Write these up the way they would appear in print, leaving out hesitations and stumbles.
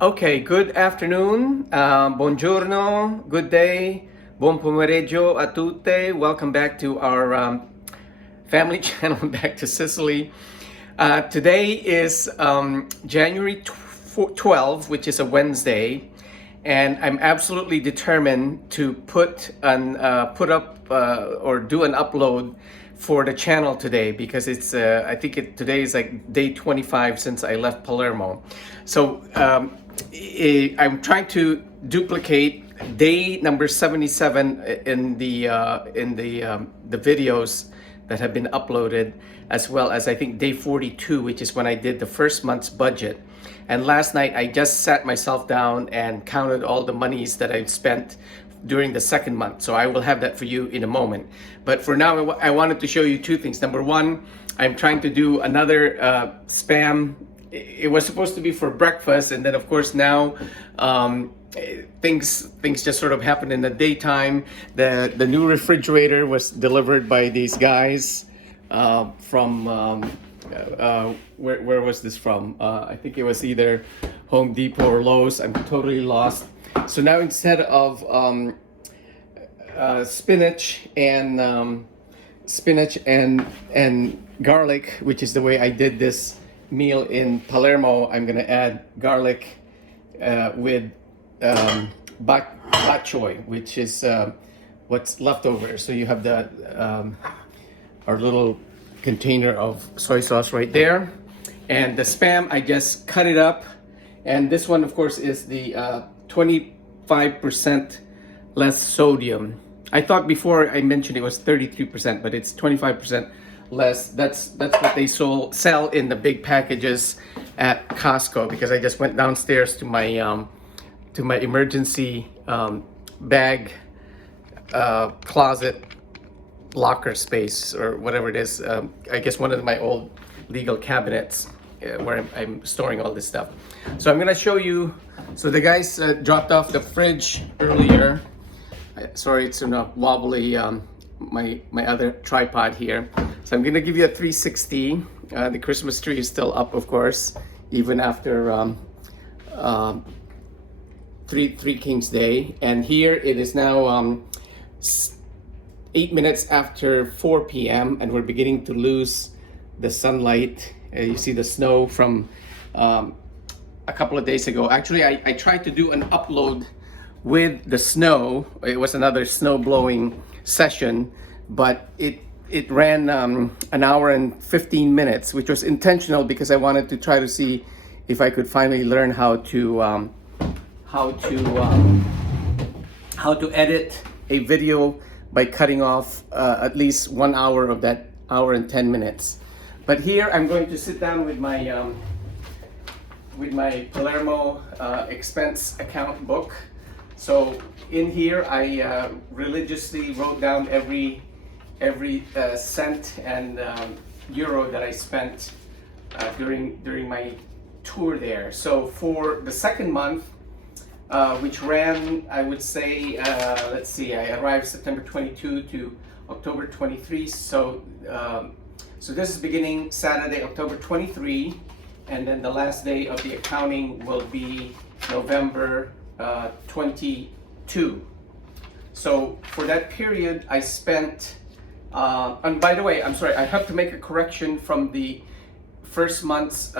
Okay, good afternoon, buongiorno, good day, buon pomeriggio a tutte. Welcome back to our family channel, back to Sicily. Today is January 12, which is a Wednesday, and I'm absolutely determined to put up or do an upload for the channel today because it's today is like day 25 since I left Palermo. So I'm trying to duplicate day number 77 in the videos that have been uploaded, as well as I think day 42, which is when I did the first month's budget. And last night I just sat myself down and counted all the monies that I've spent during the second month. So I will have that for you in a moment. But for now, I wanted to show you two things. Number one, I'm trying to do another spam. It was supposed to be for breakfast, and then of course now things just sort of happened in the daytime. The new refrigerator was delivered by these guys from where was this from? I think it was either Home Depot or Lowe's. I'm totally lost. So now instead of spinach and garlic, which is the way I did this meal in Palermo, I'm gonna add garlic with bok choy, which is what's left over. So you have the our little container of soy sauce right there, and the spam I just cut it up, and this one of course is the 25% less sodium. I thought before I mentioned it was 33%, but it's 25% less. That's what they sell in the big packages at Costco, because I just went downstairs to my emergency bag closet locker space, or whatever it is. I guess one of my old legal cabinets where I'm storing all this stuff. So I'm gonna show you. So the guys dropped off the fridge earlier. Sorry, it's wobbly my other tripod here. So I'm gonna give you a 360. The Christmas tree is still up, of course, even after Three Kings Day. And here it is now 8 minutes after 4 p.m. and we're beginning to lose the sunlight. You see the snow from a couple of days ago. Actually, I tried to do an upload with the snow. It was another snow blowing session, but it ran an hour and 15 minutes, which was intentional because I wanted to try to see if I could finally learn how to edit a video by cutting off at least 1 hour of that hour and 10 minutes. But here I'm going to sit down with my Palermo expense account book. So in here I religiously wrote down every cent and euro that I spent during my tour there. So for the second month, which ran, I would say, let's see, I arrived September 22 to October 23. So this is beginning Saturday, October 23, and then the last day of the accounting will be November 22. So for that period, I spent, and by the way, I'm sorry, I have to make a correction from the first month's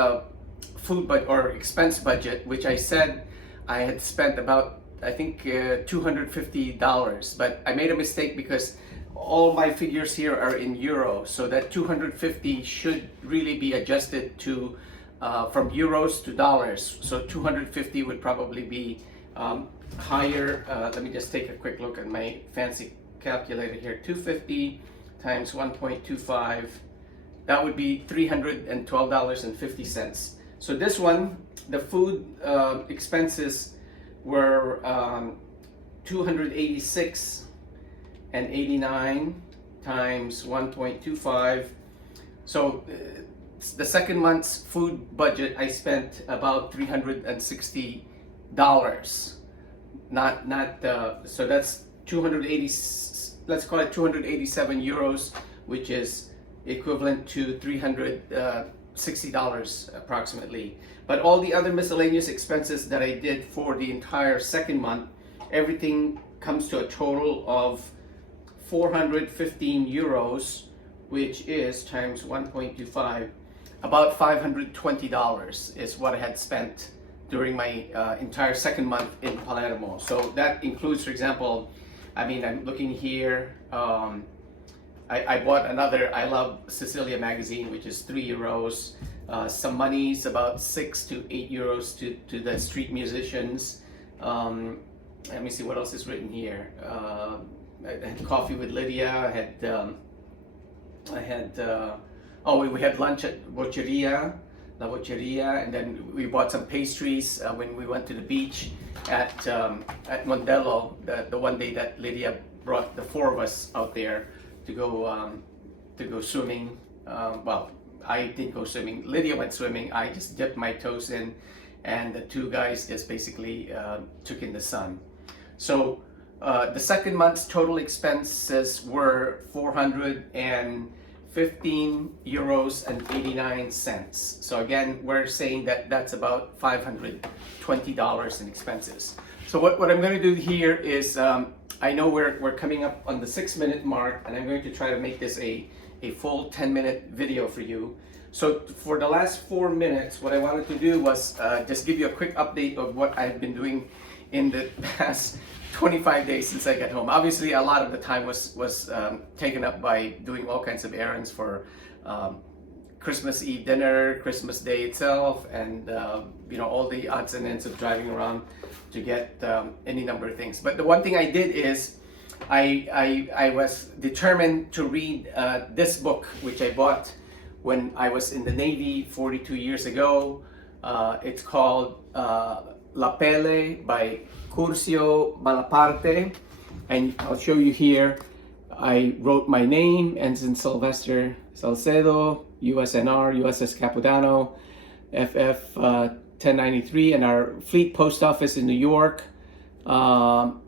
food or expense budget, which I said I had spent about, I think, $250, but I made a mistake because all my figures here are in euro, so that 250 should really be adjusted to from euros to dollars. So 250 would probably be higher. Let me just take a quick look at my fancy calculator here. 250 times 1.25, that would be $312.50. So this one, the food expenses were 286.89 times 1.25. So the second month's food budget, I spent about $360. So that's 280. Let's call it 287 euros, which is equivalent to 300 $60 approximately. But all the other miscellaneous expenses that I did for the entire second month, everything comes to a total of 415 euros, which is times 1.25, about $520 is what I had spent during my entire second month in Palermo. So that includes, for example, I mean, I'm looking here, I bought another I Love Sicilia magazine, which is 3 euros. Some monies, about 6 to 8 euros to the street musicians. Let me see what else is written here. I had coffee with Lydia. We had lunch at La Voceria, and then we bought some pastries when we went to the beach at Mondello, the one day that Lydia brought the four of us out there to go swimming. Well, I didn't go swimming. Lydia went swimming. I just dipped my toes in, and the two guys just basically took in the sun. So the second month's total expenses were 415 euros and 89 cents. So again, we're saying that that's about $520 in expenses. So what I'm going to do here is, I know we're coming up on the 6-minute mark, and I'm going to try to make this a full 10-minute video for you. So for the last 4 minutes, what I wanted to do was just give you a quick update of what I've been doing in the past 25 days since I got home. Obviously, a lot of the time was taken up by doing all kinds of errands for Christmas Eve dinner, Christmas Day itself, and all the odds and ends of driving around to get any number of things. But the one thing I did is I was determined to read this book, which I bought when I was in the Navy 42 years ago. It's called La Pelle by Curcio Malaparte, and I'll show you here. I wrote my name, Ensign Sylvester Salcedo, USNR, USS Capitano, FF 1093, and our Fleet Post Office in New York. And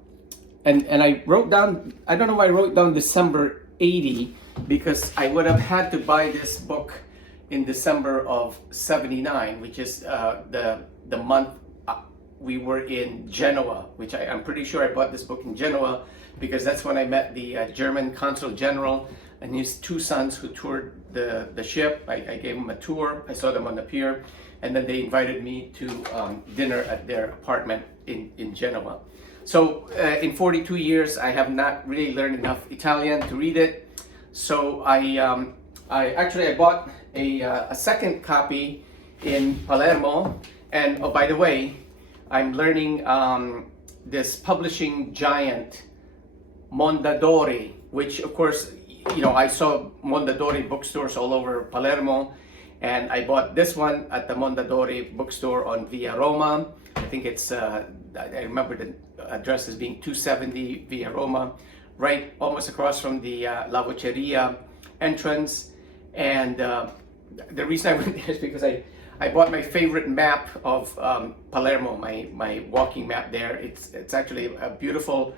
I wrote down, I don't know why I wrote down December 80, because I would have had to buy this book in December of 79, which is the month we were in Genoa, which I'm pretty sure I bought this book in Genoa because that's when I met the German Consul General and his two sons who toured the ship. I gave them a tour, I saw them on the pier, and then they invited me to dinner at their apartment in Genoa. So in 42 years, I have not really learned enough Italian to read it. So I bought a second copy in Palermo, and oh, by the way, I'm learning this publishing giant Mondadori, which of course, I saw Mondadori bookstores all over Palermo, and I bought this one at the Mondadori bookstore on Via Roma. I think it's, I remember the address as being 270 Via Roma, right almost across from the La Voceria entrance. And the reason I went there is because I bought my favorite map of Palermo, my walking map there. It's actually a beautiful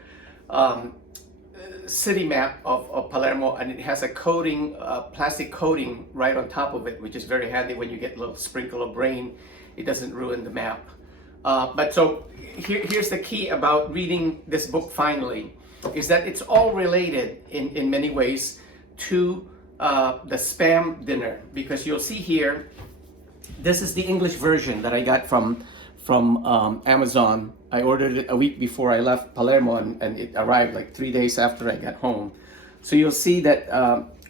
city map of Palermo, and it has a coating, plastic coating right on top of it, which is very handy when you get a little sprinkle of rain. It doesn't ruin the map. But so here's the key about reading this book finally, is that it's all related in many ways to the spam dinner, because you'll see here, this is the English version that I got from Amazon. I ordered it a week before I left Palermo, and it arrived like 3 days after I got home. So you'll see that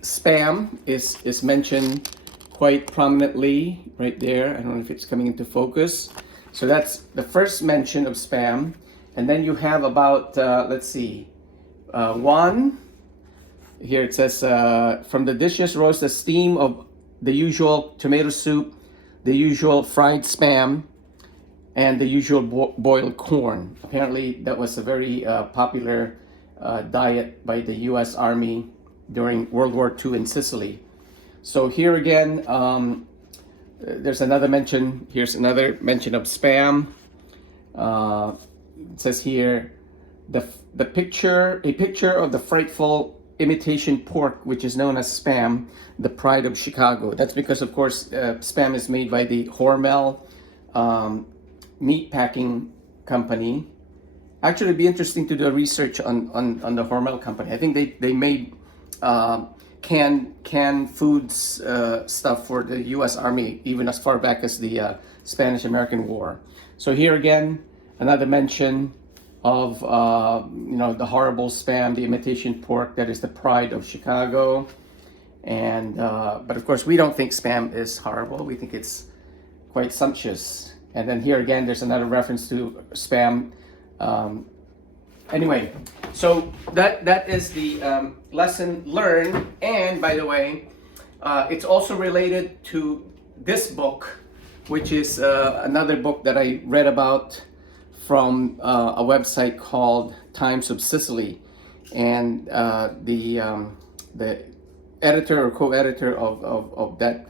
spam is mentioned quite prominently right there. I don't know if it's coming into focus. So that's the first mention of spam. And then you have about, let's see, one. Here it says, from the dishes rose the steam of the usual tomato soup, the usual fried spam, and the usual boiled corn. Apparently that was a very popular diet by the US Army during World War II in Sicily. So here again, there's another mention. Here's another mention of spam. It says here, a picture of the frightful imitation pork, which is known as Spam, the pride of Chicago. That's because, of course, Spam is made by the Hormel meat packing company. Actually, it'd be interesting to do a research on the Hormel company. I think they made canned foods stuff for the U.S. Army even as far back as the Spanish-American War. So here again, another mention of the horrible Spam, the imitation pork that is the pride of Chicago. And but of course, we don't think Spam is horrible. We think it's quite sumptuous. And then here again, there's another reference to Spam. Anyway, so that is the lesson learned. And by the way, it's also related to this book, which is another book that I read about from a website called Times of Sicily. And the editor or co-editor of that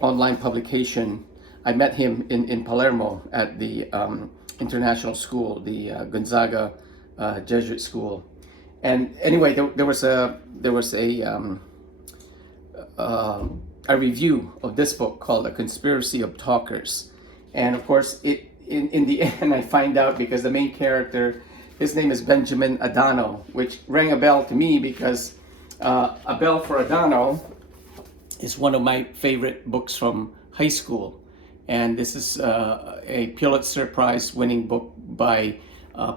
online publication, I met him in Palermo at the international school, the Gonzaga Jesuit school. And anyway, there was a review of this book called A Conspiracy of Talkers. And of course, in the end, I find out because the main character, his name is Benjamin Adano, which rang a bell to me because A Bell for Adano is one of my favorite books from high school. And this is a Pulitzer Prize winning book by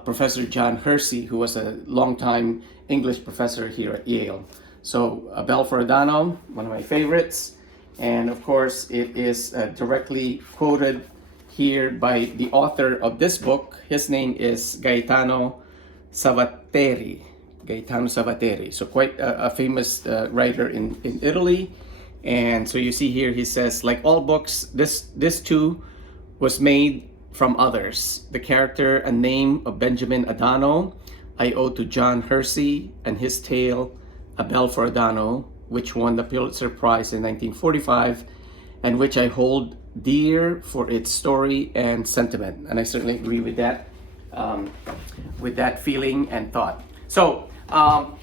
Professor John Hersey, who was a longtime English professor here at Yale. So A Bell for Adano, one of my favorites. And of course, it is directly quoted here by the author of this book. His name is Gaetano Savatteri. Gaetano Savatteri. So quite a famous writer in Italy. And so you see here, he says, like all books, this too was made from others. The character and name of Benjamin Adano I owe to John Hersey and his tale, A Bell for Adano, which won the Pulitzer Prize in 1945, and which I hold dear for its story and sentiment. And I certainly agree with that feeling and thought. So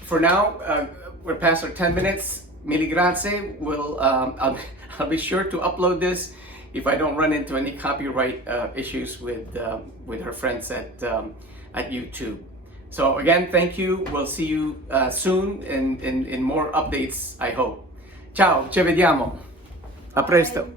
for now, we're past our 10 minutes. Mille grazie. I'll be sure to upload this if I don't run into any copyright issues with our friends at YouTube. So again, thank you. We'll see you soon in more updates, I hope. Ciao, ci vediamo. A presto.